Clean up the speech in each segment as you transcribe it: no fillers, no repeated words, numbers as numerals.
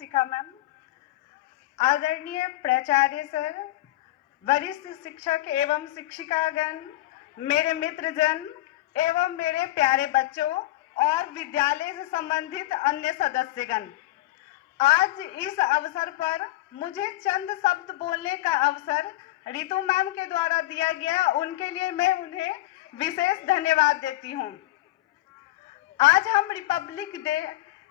शिखा ma'am, आदरणीय प्राचार्य sir, वरिष्ठ शिक्षक एवं शिक्षिकागण, मेरे मित्रजन एवं मेरे प्यारे बच्चों और विद्यालय से संबंधित अन्य सदस्यगण, आज इस अवसर पर मुझे चंद शब्द बोलने का अवसर रितु मैम के द्वारा दिया गया, उनके लिए मैं उन्हें विशेष धन्यवाद देती हूँ। आज हम रिपब्लिक डे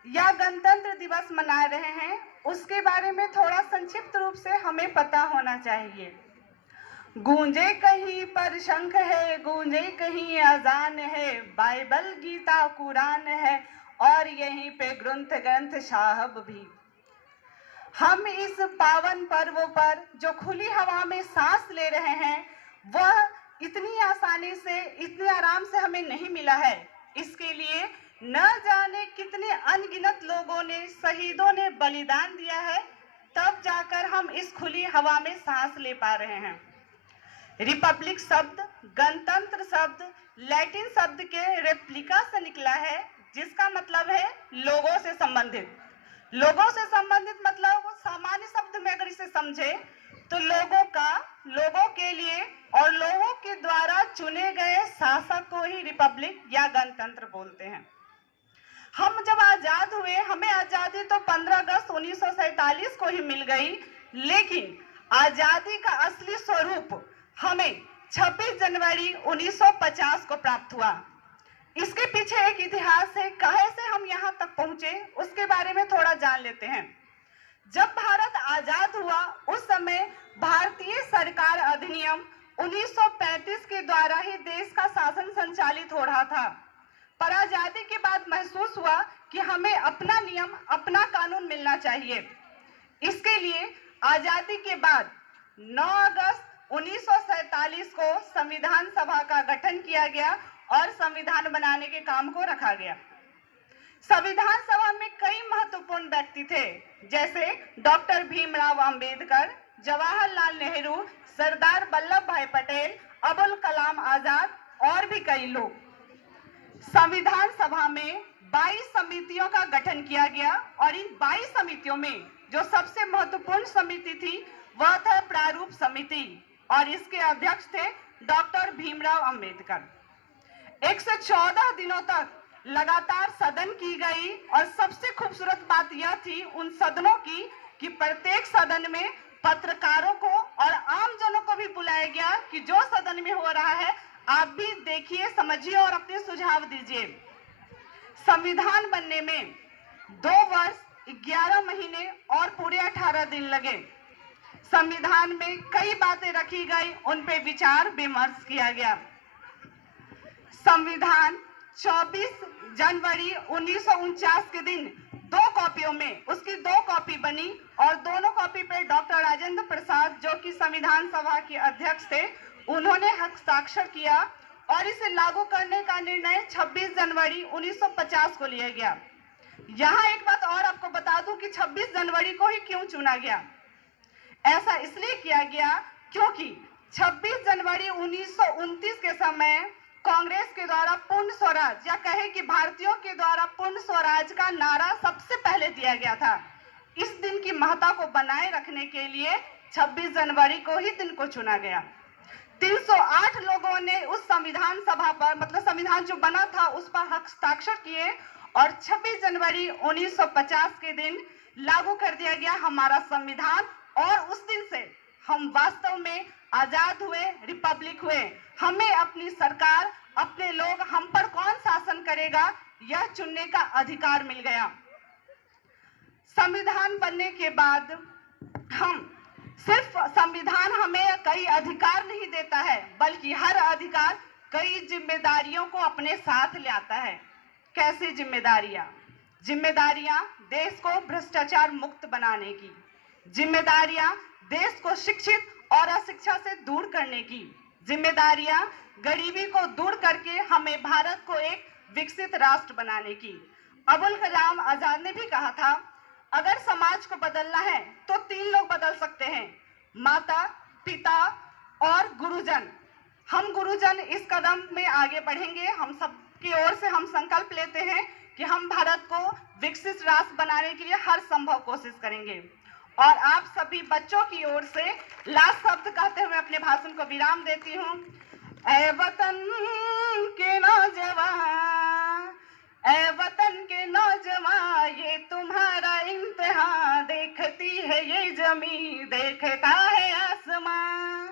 या गणतंत्र दिवस मना रहे हैं, उसके बारे में थोड़ा संक्षिप्त रूप से हमें पता होना चाहिए। गूंजे कहीं पर शंख है, गूंजे कहीं अजान है, बाइबल गीता कुरान है और यहीं पे ग्रंथ साहब भी। हम इस पावन पर्व पर जो खुली हवा में सांस ले रहे हैं, वह इतनी आसानी से, इतने आराम से हमें नहीं मिला है। इसके लिए न जाने कितने अनगिनत लोगों ने, शहीदों ने बलिदान दिया है, तब जाकर हम इस खुली हवा में सांस ले पा रहे हैं। रिपब्लिक शब्द, गणतंत्र शब्द लैटिन शब्द के रेप्लिका से निकला है, जिसका मतलब है लोगों से संबंधित। लोगों से संबंधित मतलब सामान्य शब्द में अगर इसे समझे तो लोगों का, लोगों के लिए और लोगों के द्वारा चुने गए शासक को ही रिपब्लिक या गणतंत्र बोलते हैं। हम जब आजाद हुए, हमें आजादी तो 15 अगस्त 1947 को ही मिल गई, लेकिन आजादी का असली स्वरूप हमें 26 जनवरी 1950 को प्राप्त हुआ। इसके पीछे एक इतिहास है, कहे से हम यहाँ तक पहुंचे उसके बारे में थोड़ा जान लेते हैं। जब भारत आजाद हुआ, उस समय भारतीय सरकार अधिनियम 1935 के द्वारा ही देश का शासन संचालित हो रहा था। पर आजादी के बाद महसूस हुआ कि हमें अपना नियम, अपना कानून मिलना चाहिए। इसके लिए आजादी के बाद 9 अगस्त 1947 को संविधान सभा का गठन किया गया और संविधान बनाने के काम को रखा गया। संविधान सभा में कई महत्वपूर्ण व्यक्ति थे, जैसे डॉक्टर भीमराव अंबेडकर, जवाहरलाल नेहरू, सरदार वल्लभ भाई पटेल, अबुल कलाम आजाद और भी कई लोग। संविधान सभा में 22 समितियों का गठन किया गया और इन 22 समितियों में जो सबसे महत्वपूर्ण समिति थी वह था प्रारूप समिति और इसके अध्यक्ष थे डॉक्टर भीमराव अंबेडकर। 114 दिनों तक लगातार सदन की गई और सबसे खूबसूरत बात यह थी उन सदनों की कि प्रत्येक सदन में पत्रकारों को और आम जनों को भी बुलाया गया कि जो सदन में हो रहा है आप भी देखिए, समझिए और अपने सुझाव दीजिए। संविधान बनने में 2 वर्ष 11 महीने और पूरे 18 दिन लगे। संविधान में कई बातें रखी गई, उन पे विचार विमर्श किया गया। संविधान 24 जनवरी 1949 के दिन 2 कॉपियों में, उसकी 2 कॉपी बनी और दोनों कॉपी पे डॉक्टर राजेंद्र प्रसाद, जो कि संविधान सभा के अध्यक्ष थे, उन्होंने हस्ताक्षर किया और इसे लागू करने का निर्णय 26 जनवरी 1950 को लिया गया। यहाँ एक बात और आपको बता दूं कि 26 जनवरी को ही क्यों चुना गया। ऐसा इसलिए किया गया क्योंकि 26 जनवरी 1929 के समय कांग्रेस के द्वारा पूर्ण स्वराज, या कहे कि भारतीयों के द्वारा पूर्ण स्वराज का नारा सबसे पहले दिया गया था। इस दिन की महत्ता को बनाए रखने के लिए 26 जनवरी को ही दिन को चुना गया। 308 लोगों ने उस संविधान सभा पर, मतलब संविधान जो बना था उस पर हस्ताक्षर किए और 26 जनवरी 1950 के दिन लागू कर दिया गया हमारा संविधान। और उस दिन से हम वास्तव में आजाद हुए, रिपब्लिक हुए। हमें अपनी सरकार, अपने लोग, हम पर कौन शासन करेगा यह चुनने का अधिकार मिल गया। संविधान बनने के बाद हम सिर्फ, संविधान हमें कई अधिकार नहीं देता है, बल्कि हर अधिकार कई जिम्मेदारियों को अपने साथ ले आता है। कैसी जिम्मेदारियां? जिम्मेदारियां देश को भ्रष्टाचार मुक्त बनाने की, जिम्मेदारियां देश को शिक्षित और अशिक्षा से दूर करने की, जिम्मेदारियां गरीबी को दूर करके हमें भारत को एक विकसित राष्ट्र बनाने की। अबुल कलाम आजाद ने भी कहा था, अगर समाज को बदलना है तो 3 लोग बदल सकते हैं, माता, पिता और गुरुजन। हम गुरुजन इस कदम में आगे बढ़ेंगे। हम सब की ओर से हम संकल्प लेते हैं कि हम भारत को विकसित राष्ट्र बनाने के लिए हर संभव कोशिश करेंगे। और आप सभी बच्चों की ओर से लास्ट शब्द कहते हुए अपने भाषण को विराम देती हूँ। ऐ वतन के नौजवान, ऐ वतन के नौजवान, ये तुम्हारा इम्तिहान, देखती है ये जमी, देखता है आसमां।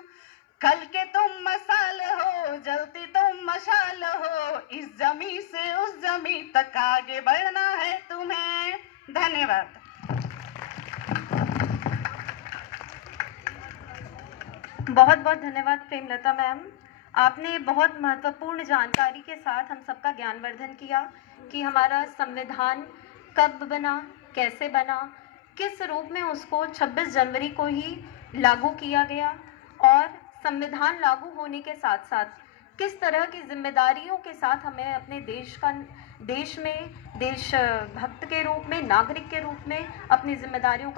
कल के तुम मसाल हो, जलती तुम मशाल हो, इस जमी से उस जमी तक आगे बढ़ना है तुम्हें। धन्यवाद। बहुत बहुत धन्यवाद प्रेमलता मैम। आपने बहुत महत्वपूर्ण जानकारी के साथ हम सबका ज्ञानवर्धन किया कि हमारा संविधान कब बना, कैसे बना, किस रूप में उसको 26 जनवरी को ही लागू किया गया और संविधान लागू होने के साथ साथ किस तरह की जिम्मेदारियों के साथ हमें अपने देश में देशभक्त के रूप में, नागरिक के रूप में अपनी जिम्मेदारियों का